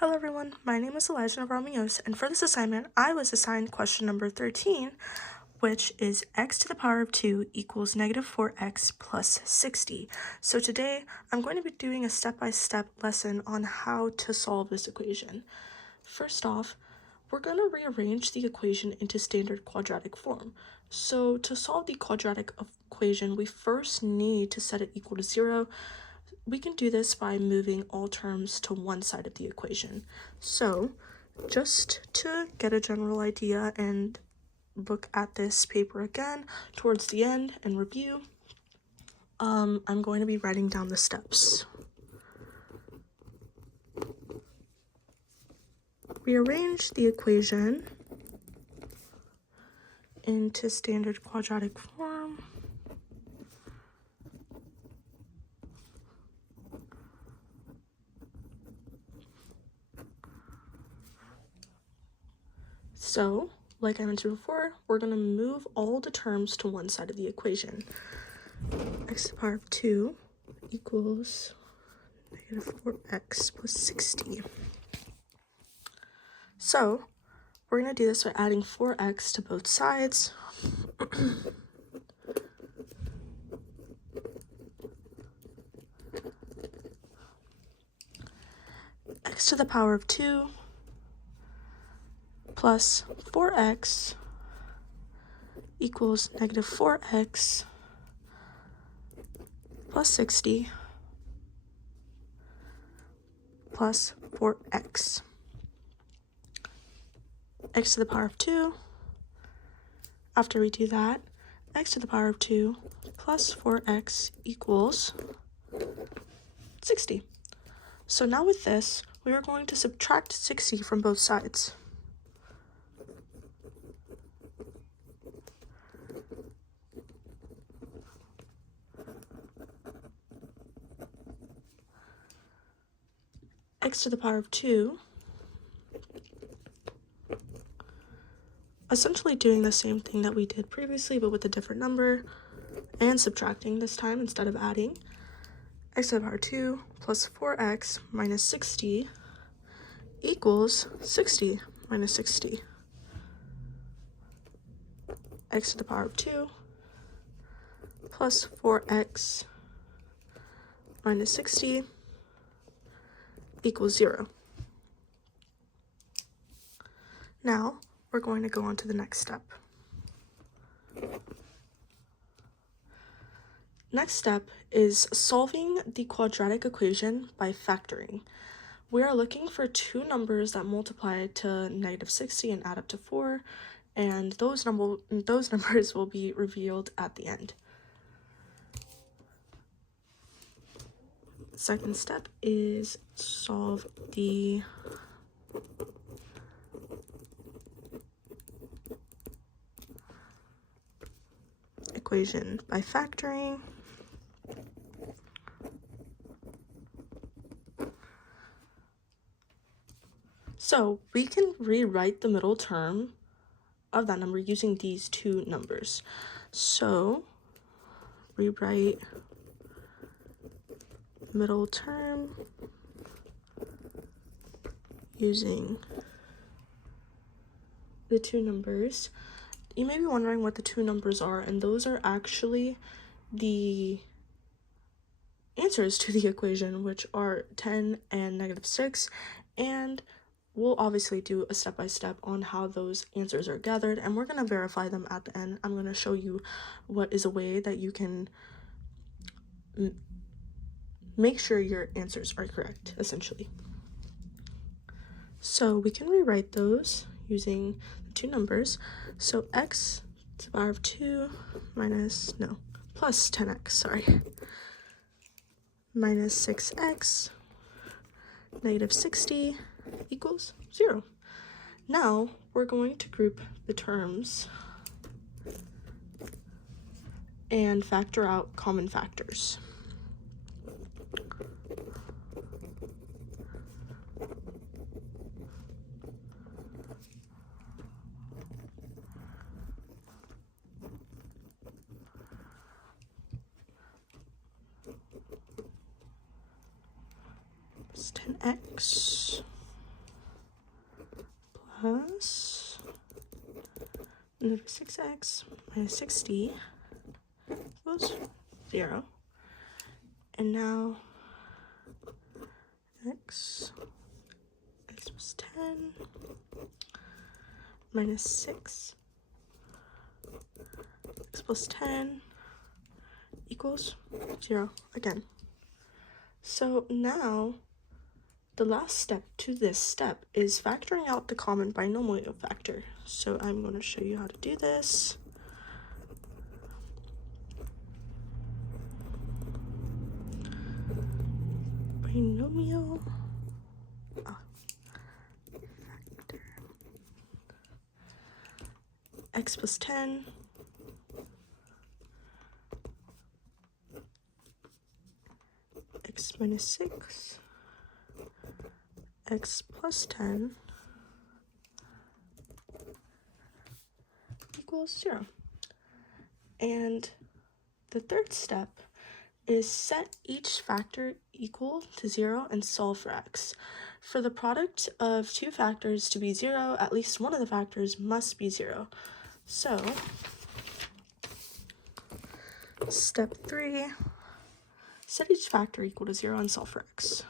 Hello everyone, my name is Elijah Romeos, and for this assignment, I was assigned question number 13, which is x to the power of 2 equals negative 4x plus 60. So today, I'm going to be doing a step-by-step lesson on how to solve this equation. First off, we're going to rearrange the equation into standard quadratic form. So to solve the quadratic equation, we first need to set it equal to 0. We can do this by moving all terms to one side of the equation. So just to get a general idea and look at this paper again towards the end and review, I'm going to be writing down the steps. Rearrange the equation into standard quadratic form. So, like I mentioned before, we're going to move all the terms to one side of the equation. X to the power of 2 equals negative 4x plus 60. So, we're going to do this by adding 4x to both sides. X to the power of 2 plus 4x equals negative 4x plus 60 plus 4x. X to the power of 2, after we do that, x to the power of 2 plus 4x equals 60. So now with this, we are going to subtract 60 from both sides. X to the power of 2, essentially doing the same thing that we did previously, but with a different number, and subtracting this time instead of adding. X to the power of 2 plus 4x minus 60 equals 60 minus 60. X to the power of 2 plus 4x minus 60 equals 0. Now, we're going to go on to the next step. Next step is solving the quadratic equation by factoring. We are looking for two numbers that multiply to negative 60 and add up to 4, and those numbers will be revealed at the end. Second step is solve the equation by factoring. So we can rewrite the middle term of that number using these two numbers. So rewrite middle term using the two numbers. You may be wondering what the two numbers are, and those are actually the answers to the equation, which are 10 and negative 6, and we'll obviously do a step-by-step on how those answers are gathered, and we're going to verify them at the end. I'm going to show you what is a way that you can make sure your answers are correct, essentially. So we can rewrite those using the two numbers. So x to the power of 2 plus 10x, sorry, minus 6x, negative 60 equals 0. Now we're going to group the terms and factor out common factors. It's 10x plus negative 6x minus 60 equals 0. And now x plus 10 minus 6 x plus 10 equals 0 again. So now the last step to this step is factoring out the common binomial factor. So I'm going to show you how to do this. Binomial factor x plus 10 x minus 6 x plus 10 equals 0. And the third step is set each factor equal to 0 and solve for x. For the product of two factors to be 0, at least one of the factors must be 0. So, step 3, set each factor equal to 0 and solve for x.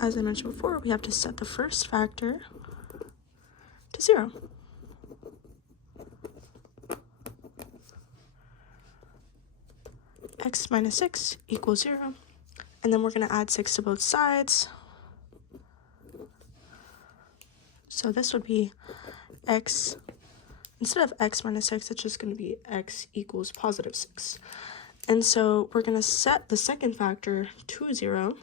As I mentioned before, we have to set the first factor to 0. X minus 6 equals 0. And then we're going to add 6 to both sides. So this would be x, instead of x minus 6, it's just going to be x equals positive 6. And so we're going to set the second factor to 0.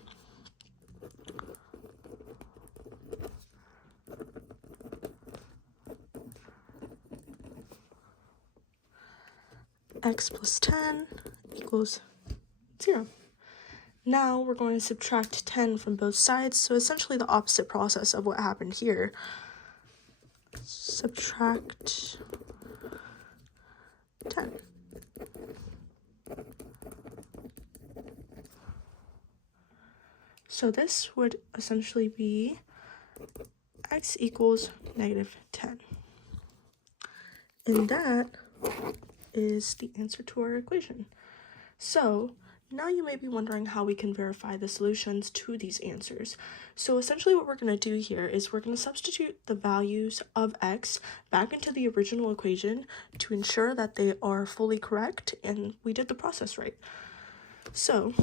X plus 10 equals 0. Now we're going to subtract 10 from both sides, so essentially the opposite process of what happened here. Subtract 10. So this would essentially be x equals negative 10. And that is the answer to our equation. So now you may be wondering how we can verify the solutions to these answers. So essentially what we're going to do here is we're going to substitute the values of x back into the original equation to ensure that they are fully correct and we did the process right. So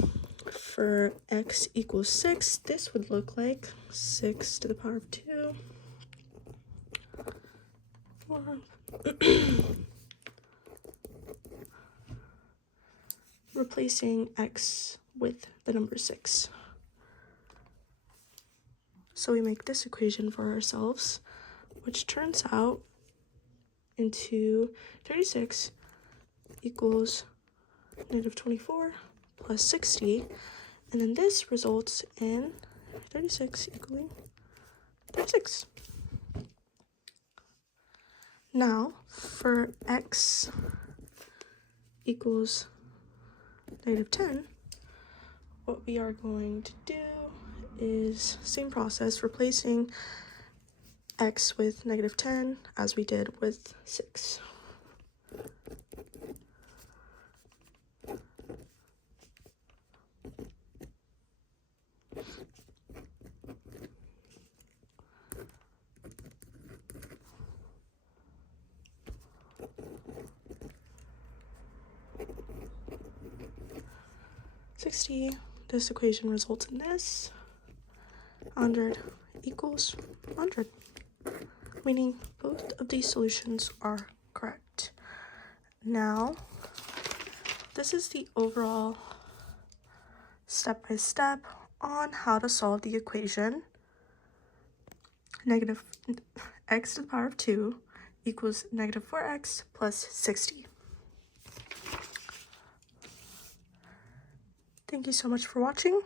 for x equals 6, this would look like 6 to the power of 2. 4. Replacing x with the number 6. So we make this equation for ourselves, which turns out into 36 equals negative 24 plus 60, and then this results in 36 equaling 36. Now, for x equals negative 10, what we are going to do is same process, replacing x with negative 10 as we did with 6. This equation results in this. 100 equals 100, meaning both of these solutions are correct. Now, this is the overall step-by-step on how to solve the equation negative x to the power of 2 equals negative 4x plus 60. Thank you so much for watching.